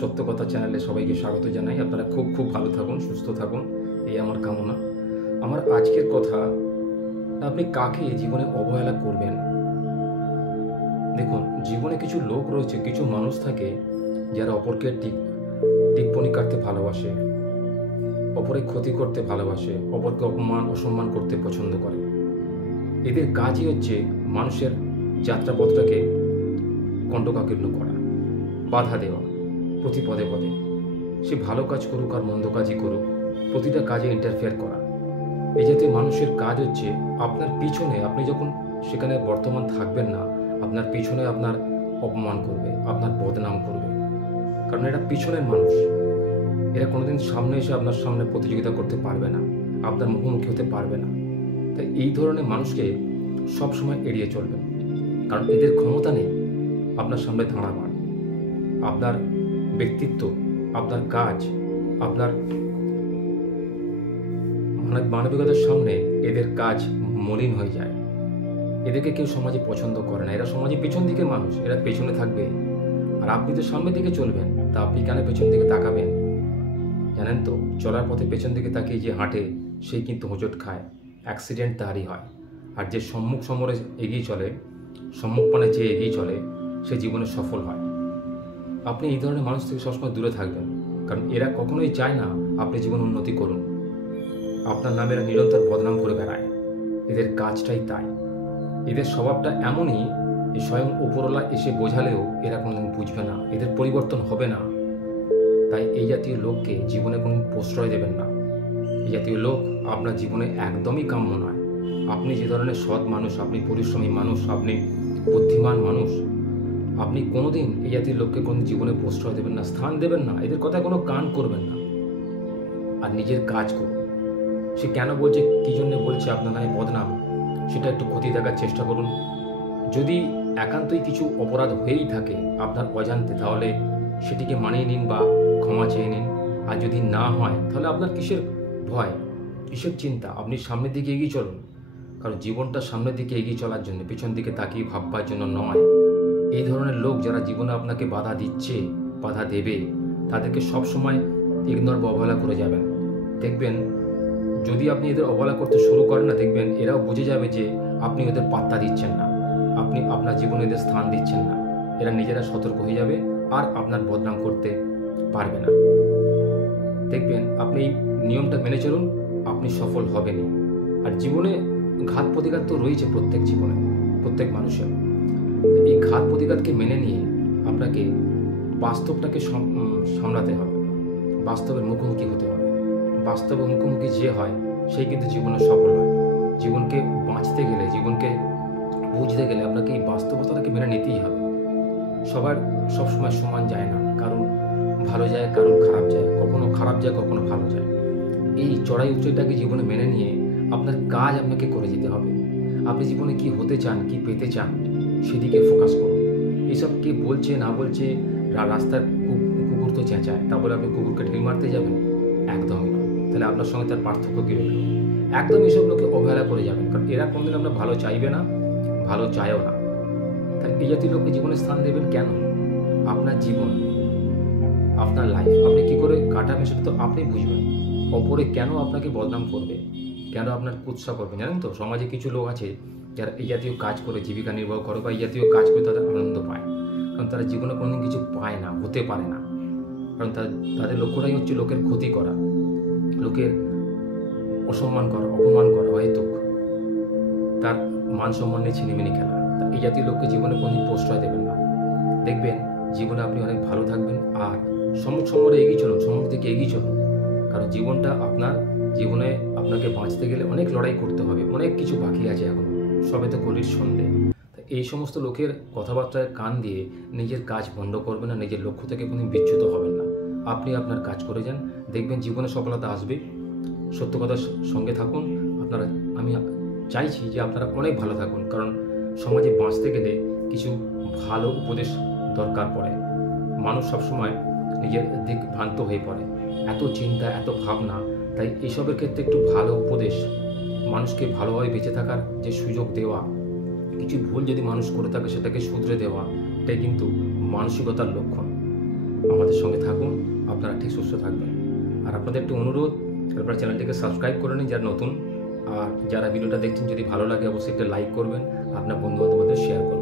সত্য কথা চ্যানেলে সবাইকে স্বাগত জানাই। আপনারা খুব খুব ভালো থাকুন, সুস্থ থাকুন, এই আমার কামনা। আমার আজকের কথা, আপনি কাকে জীবনে অবহেলা করবেন। দেখুন, জীবনে কিছু লোক রয়েছে, কিছু মানুষ থাকে যারা অপরকে টিপ্পনি কাটতে ভালোবাসে, অপরের ক্ষতি করতে ভালোবাসে, অপরকে অপমান অসম্মান করতে পছন্দ করে। এদের কাজই হচ্ছে মানুষের যাত্রাপথটাকে কণ্টকাকীর্ণ করা, বাধা দেওয়া প্রতি পদে পদে। সে ভালো কাজ করুক আর মন্দ কাজই করুক, প্রতিটা কাজে ইন্টারফেয়ার করা। এই জাতীয় মানুষের কাজ হচ্ছে আপনার পিছনে, আপনি যখন সেখানে বর্তমান থাকবেন না, আপনার পিছনে আপনার অপমান করবে, আপনার বদনাম করবে। কারণ এরা পিছনের মানুষ, এরা কোনোদিন সামনে এসে আপনার সামনে প্রতিযোগিতা করতে পারবে না, আপনার মুখোমুখি হতে পারবে না। তাই এই ধরনের মানুষকে সবসময় এড়িয়ে চলবেন, কারণ এদের ক্ষমতা নেই আপনার সামনে দাঁড়াবার। আপনার ব্যক্তিত্ব, আপনার কাজ, আপনার মানবিকতার সামনে এদের কাজ মলিন হয়ে যায়। এদেরকে কেউ সমাজে পছন্দ করে না। এরা সমাজে পেছন দিকে মানুষ, এরা পেছনে থাকবে। আর আপনি তো সামনের দিকে চলবেন, তা আপনি কেন পেছন দিকে তাকাবেন? জানেন তো, চলার পথে পেছন দিকে তাকিয়ে যে হাঁটে সেই কিন্তু হোঁচট খায়, অ্যাক্সিডেন্ট তারই হয়। আর যে সম্মুখ সমরে এগিয়ে চলে, সম্মুখপানে যে এগিয়ে চলে, সে জীবনে সফল হয়। আপনি এই ধরনের মানুষ থেকে সবসময় দূরে থাকবেন, কারণ এরা কখনোই চায় না আপনি জীবন উন্নতি করুন। আপনার নামে এরা নিরন্তর বদনাম করে বেড়ায়। এদের কাজটাই তাই। এদের স্বভাবটা এমনই যে স্বয়ং উপরওয়ালা এসে বোঝালেও এরা কোনোদিন বুঝবে না, এদের পরিবর্তন হবে না। তাই এই জাতীয় লোককে জীবনে কোনো প্রশ্রয় দেবেন না। এই জাতীয় লোক আপনার জীবনে একদমই কাম্য নয়। আপনি যে ধরনের সৎ মানুষ, আপনি পরিশ্রমী মানুষ, আপনি বুদ্ধিমান মানুষ, আপনি কোনোদিন এই জাতীয় লোককে কোনো জীবনে প্রশ্রয় দেবেন না, স্থান দেবেন না, এদের কথা কোনো কান করবেন না। আর নিজের কাজ করুন। সে কেন বলছে, কী জন্য বলছে আপনার নামে বদনাম, সেটা একটু ক্ষতি দেখার চেষ্টা করুন। যদি একান্তই কিছু অপরাধ হয়েই থাকে আপনার অজান্তে, তাহলে সেটিকে মানিয়ে নিন বা ক্ষমা চেয়ে নিন। আর যদি না হয়, তাহলে আপনার কিসের ভয়, কিসের চিন্তা? আপনি সামনের দিকে এগিয়ে চলুন। কারণ জীবনটা সামনের দিকে এগিয়ে চলার জন্য, পিছন দিকে তাকিয়ে ভাববার জন্য নয়। এই ধরনের লোক যারা জীবনে আপনাকে বাধা দিচ্ছে, বাধা দেবে, তাদেরকে সবসময় ইগনোর বা অবহেলা করে যাবেন। দেখবেন, যদি আপনি এদের অবহেলা করতে শুরু করেন না, দেখবেন এরাও বুঝে যাবে যে আপনি ওদের পাত্তা দিচ্ছেন না, আপনি আপনার জীবনে এদের স্থান দিচ্ছেন না। এরা নিজেরা সতর্ক হয়ে যাবে আর আপনার বদনাম করতে পারবে না। দেখবেন, আপনি এই নিয়মটা মেনে চলুন, আপনি সফল হবেনই। আর জীবনে ঘাত প্রতিঘাত তো রয়েছে প্রত্যেক জীবনে, প্রত্যেক মানুষের। এই ঘাত প্রতিঘাতকে মেনে নিয়ে আপনাকে বাস্তবটাকে সামলাতে হবে, বাস্তবের মুখোমুখি হতে হবে। বাস্তবের মুখোমুখি যে হয় সেই কিন্তু জীবনে সফল হয়। জীবনকে বাঁচতে গেলে, জীবনকে বুঝতে গেলে আপনাকে এই বাস্তবতাটাকে মেনে নিতেই হবে। সবার সবসময় সমান যায় না, কারোর ভালো যায়, কারোর খারাপ যায়, কখনো খারাপ যায়, কখনো ভালো যায়। এই চড়াই উচ্চটাকে জীবনে মেনে নিয়ে আপনার কাজ আপনাকে করে যেতে হবে। আপনি জীবনে কি হতে চান, কি পেতে চান, সেদিকে ফোকাস করুন। এইসব কে বলছে না বলছে, রাস্তার কুকুর তো চেঁচায়, তারপরে আপনি কুকুরকে ঢিল মারতে যাবেন? একদমই নয়। তাহলে আপনার সঙ্গে তার পার্থক্য কী রইল? একদম এসব লোকে অবহেলা করে যাবেন, কারণ এরা কোনদিন আপনার ভালো চাইবে না, ভালো চায়ও না। তাই এই জাতীয় লোককে জীবনে স্থান দেবেন কেন? আপনার জীবন, আপনার লাইফ আপনি কী করে কাটাবেন সেটা তো আপনি বুঝবেন। অপরে কেন আপনাকে বদনাম করবে, কেন আপনার কুৎসা করবে? জানেন তো, সমাজে কিছু লোক আছে যারা এই জাতীয় কাজ করে জীবিকা নির্বাহ করে, বা এই জাতীয় কাজ করে তাদের আনন্দ পায়। কারণ তারা জীবনে কোনোদিন কিছু পায় না, হতে পারে না। কারণ তাদের লক্ষ্যটাই হচ্ছে লোকের ক্ষতি করা, লোকের অসম্মান করা, অপমান করা, অহেতুক তার মান সম্মান নিয়ে ছিনিমিনি খেলা। তা এই জাতীয় লোককে জীবনে কোনোদিন প্রশ্রয় দেবেন না। দেখবেন জীবনে আপনি অনেক ভালো থাকবেন। আর সম্মুখ সমরে এগিয়ে চলুন, সম্মুখ থেকে এগিয়ে চলুন। কারণ জীবনটা আপনার, জীবনে আপনাকে বাঁচতে গেলে অনেক লড়াই করতে হবে, অনেক কিছু বাকি আছে এখন, সবে তো কলির সন্ধে। এই সমস্ত লোকের কথাবার্তায় কান দিয়ে নিজের কাজ বন্ধ করবেন না, নিজের লক্ষ্য থেকে কোনোদিন বিচ্যুত হবেন না। আপনি আপনার কাজ করে যান, দেখবেন জীবনে সফলতা আসবে। সত্য কথার সঙ্গে থাকুন আপনারা। আমি চাইছি যে আপনারা অনেক ভালো থাকুন, কারণ সমাজে বাঁচতে গেলে কিছু ভালো উপদেশ দরকার পড়ে। মানুষ সবসময় নিজের দিক ভ্রান্ত হয়ে পড়ে, এত চিন্তা, এত ভাবনা। তাই এসবের ক্ষেত্রে একটু ভালো উপদেশ, মানুষকে ভালোভাবে বেঁচে থাকার যে সুযোগ দেওয়া, কিছু ভুল যদি মানুষ করে থাকে সেটাকে শুধরে দেওয়া, এটাই কিন্তু মানসিকতার লক্ষণ। আমাদের সঙ্গে থাকুন, আপনারা ঠিক সুস্থ থাকবেন। আর আপনাদের একটু অনুরোধ, আপনারা চ্যানেলটিকে সাবস্ক্রাইব করে নিন যারা নতুন, আর যারা ভিডিওটা দেখছেন যদি ভালো লাগে অবশ্যই একটা লাইক করবেন, আপনার বন্ধু বান্ধবদের শেয়ার করবেন।